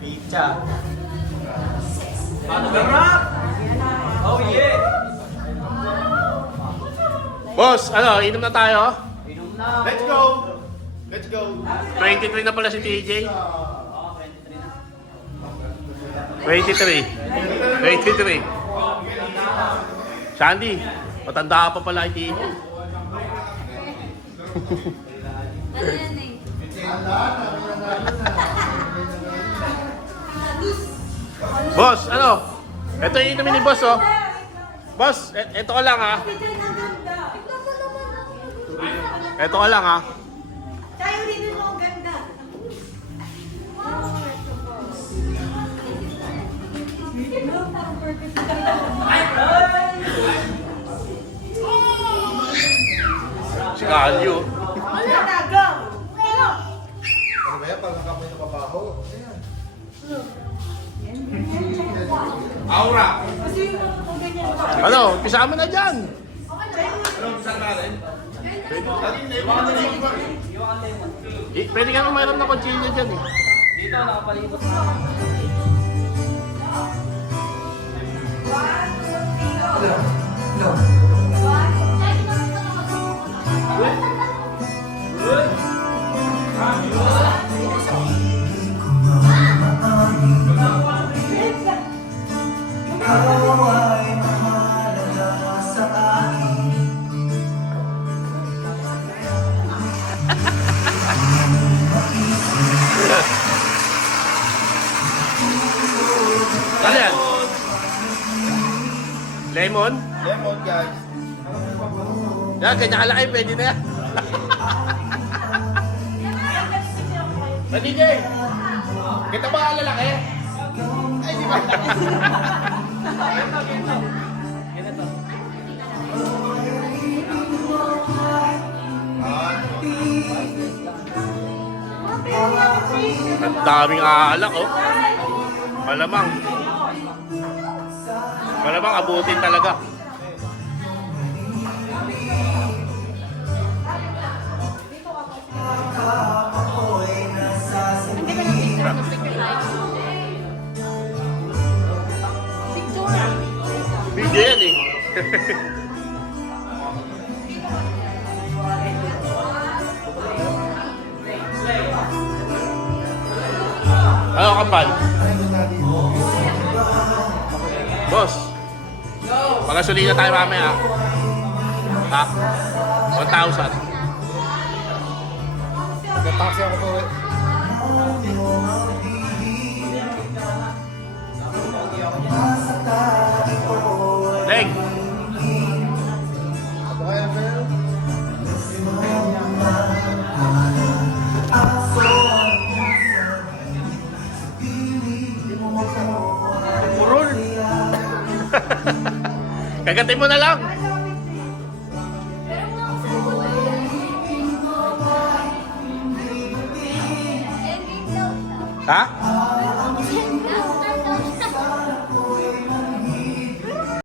Pizza. Sarap! Oh yeah! Boss, ano, inom na tayo? Inom na. Let's go! Let's go! 23 na pala si TJ. 23. 23. Sandy, matanda ka pa pala kay TJ. Ano yan eh? Boss, ano? Ito yung inumin ni boss, oh. Boss, ito ka lang, ha? Ito ka lang, ha? Tayo rin mo ang ganda. Si Kalyo. Wala na, go! Go! Ano ba yan? Pag nakapoy na pabaho. Ayan. Aura. Kasi yung mga ganyan pa. Ano, umpisa mo na dyan. Pwede ka naman mayroon na kutsilyo dyan, eh. Dito, nakapalibot na. Ano yan? Lemon? Lemon, guys. Yan, kanya kalaki, pwede na yan. DJ, kita ba ang lalaki? Ay, di ba? Ang daming alak, oh. Malamang. Malamang abutin talaga. Hindi ba ng picture ng picture tayo? Picture! Video yan, eh. Ano, kapal? Boss, pagkasuli na tayo mamaya. Ha? 1,000. Nag-taxi ako po. Leg. Ano kaya, Bel? Purol. Kagatin mo na lang. Ha?